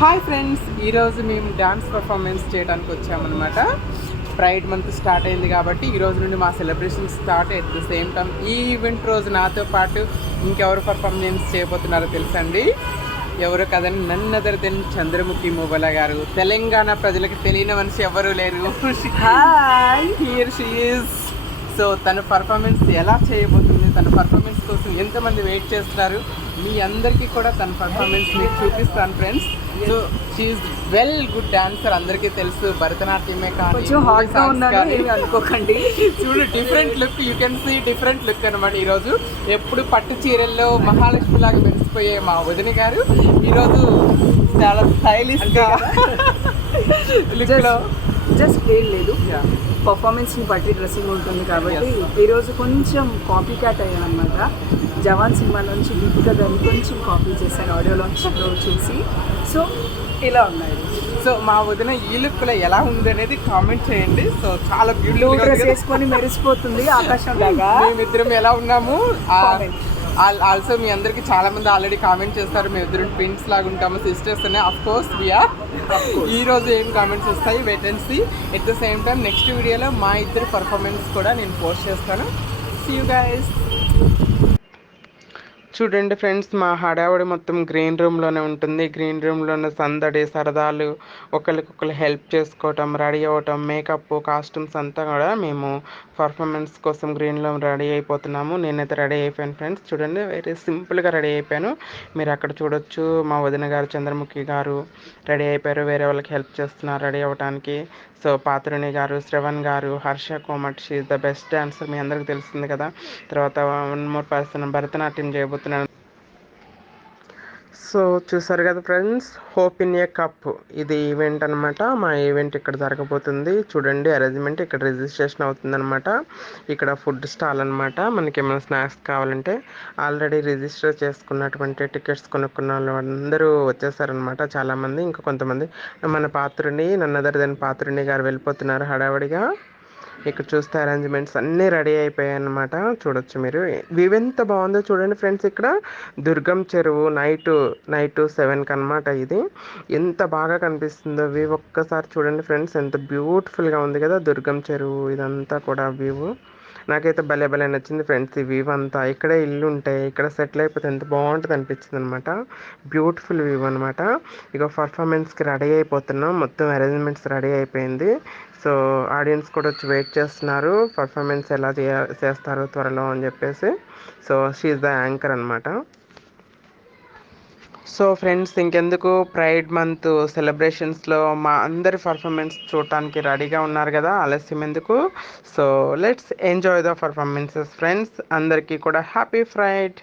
Hi friends, ఈరోజు మేము dance performance చేయడానికి వచ్చామన్నమాట. ప్రైడ్ మంత్ స్టార్ట్ అయింది కాబట్టి ఈ రోజు నుండి మా celebration start at the same time ఈ ఈవెంట్ రోజు నాతో పాటు ఇంకెవరు పర్ఫార్మెన్స్ చేయబోతున్నారో తెలుసండి. ఎవరు కదండి, నన్ అదర్ దెన్ చంద్రముఖి మొబల గారు. తెలంగాణ ప్రజలకు తెలియని మనిషి ఎవరు లేరు. Here she is. సో తన పర్ఫార్మెన్స్ ఎలా చేయబోతుంది, తన పర్ఫార్మెన్స్ కోసం ఎంతమంది వెయిట్ చేస్తున్నారు, మీ అందరికీ కూడా తన పర్ఫార్మెన్స్ మీకు చూపిస్తాను friends. So she's well good dancer, అందరికీ తెలుసు. భరతనాట్యమే కానీ అనుకోకండి, చూడు different look, you can see different look అనమాట. ఈరోజు ఎప్పుడు పట్టు చీరల్లో మహాలక్ష్మి లాగా మెరిసిపోయే మా వదిన గారు ఈరోజు చాలా స్టైలిష్గా లుక్లో. జస్ట్ ఏం లేదు, పర్ఫార్మెన్స్ని బట్టి డ్రెస్సింగ్ ఉంటుంది కాబట్టి ఈరోజు కొంచెం కాపీ క్యాట్ అయ్యాను అనమాట. జవాన్ సినిమా నుంచి దీపిక గారిని కొంచెం కాపీ చేశాను ఆడియో లాంచ్లో చూసి. సో ఇలా ఉన్నాయి. సో మా వదిన ఈ లుక్లో ఎలా ఉంది అనేది కామెంట్ చేయండి. సో చాలా బ్యూటిఫుల్ డ్రెస్ వేసుకొని మెరిసిపోతుంది ఆకాశం లాగా. మేమిద్దరం ఎలా ఉన్నాము ఆల్సో మీ అందరికి చాలా మంది ఆల్రెడీ కామెంట్ చేస్తారు, మేము ఇద్దరు ట్విన్స్ లాగా ఉంటాము, సిస్టర్స్ అనే. Of course we are. ఈ రోజు ఏం కామెంట్స్ వస్తాయి wait and see. At the same time next వీడియోలో మా ఇద్దరు పర్ఫార్మెన్స్ కూడా నేను పోస్ట్ చేస్తాను. See you guys. చూడండి ఫ్రెండ్స్, మా హడావుడి మొత్తం గ్రీన్ రూమ్లోనే ఉంటుంది. గ్రీన్ రూమ్లోనే సందడి, సరదాలు, ఒకరికొకరు హెల్ప్ చేసుకోవటం, రెడీ అవ్వటం, మేకప్, కాస్ట్యూమ్స్ అంతా కూడా మేము పర్ఫార్మెన్స్ కోసం గ్రీన్లో రెడీ అయిపోతున్నాము. నేనైతే రెడీ అయిపోయాను ఫ్రెండ్స్. చూడండి, వెరీ సింపుల్గా రెడీ అయిపోయాను. మీరు అక్కడ చూడొచ్చు, మా వదిన గారు చంద్రముఖి గారు రెడీ అయిపోయారు, వేరే వాళ్ళకి హెల్ప్ చేస్తున్నారు రెడీ అవ్వడానికి. So పాత్రుని garu, Shravan garu, Harsha Komat, she the best dancer, మీ అందరికి తెలుస్తుంది కదా. తర్వాత వన్ మోర్ పర్సన్ భరతనాట్యం చేయబోతున్నాను. సో చూసారు కదా friends, hope in a cup ఇది ఈవెంట్ అనమాట. మా ఈవెంట్ ఇక్కడ జరగబోతుంది. చూడండి అరేంజ్మెంట్, ఇక్కడ రిజిస్ట్రేషన్ అవుతుందన్నమాట. ఇక్కడ ఫుడ్ స్టాల్ అనమాట. మనకి ఏమైనా స్నాక్స్ కావాలంటే ఆల్రెడీ రిజిస్టర్ చేసుకున్నటువంటి టికెట్స్ కొనుక్కున్న వాళ్ళు అందరూ వచ్చేసారనమాట చాలామంది. ఇంకా కొంతమంది మన పాత్రుని, నన్నదర్ దెన్ పాత్రుని గారు వెళ్ళిపోతున్నారు హడావడిగా. ఇక్కడ చూస్తే అరేంజ్మెంట్స్ అన్నీ రెడీ అయిపోయాయి అనమాట. చూడొచ్చు మీరు, వ్యూ ఎంత బాగుందో చూడండి ఫ్రెండ్స్. ఇక్కడ దుర్గం చెరువు నైట్ 7కి అనమాట. ఇది ఎంత బాగా కనిపిస్తుందో వ్యూ ఒక్కసారి చూడండి ఫ్రెండ్స్. ఎంత బ్యూటిఫుల్గా ఉంది కదా దుర్గం చెరువు, ఇదంతా కూడా వ్యూ. నాకైతే భలే నచ్చింది ఫ్రెండ్స్ ఈ వ్యూ అంతా. ఇక్కడే ఇల్లు ఉంటాయి, ఇక్కడ సెటిల్ అయిపోతే ఎంత బాగుంటుంది అనిపించింది అనమాట. బ్యూటిఫుల్ వ్యూ అనమాట. ఇక పర్ఫార్మెన్స్కి రెడీ అయిపోతున్నాం, మొత్తం అరేంజ్మెంట్స్ రెడీ అయిపోయింది. సో ఆడియన్స్ కూడా వచ్చి వెయిట్ చేస్తున్నారు, పర్ఫార్మెన్స్ ఎలా చేస్తారు త్వరలో అని చెప్పేసి. సో షీఈ్ ద యాంకర్ అనమాట. సో ఫ్రెండ్స్, ఇంకెందుకు, ప్రైడ్ మంత్ సెలబ్రేషన్స్లో మా అందరి పర్ఫార్మెన్స్ చూడటానికి రెడీగా ఉన్నారు కదా, ఆలస్యం ఎందుకు. So let's enjoy the performances friends. అందరికీ కూడా హ్యాపీ ప్రైడ్.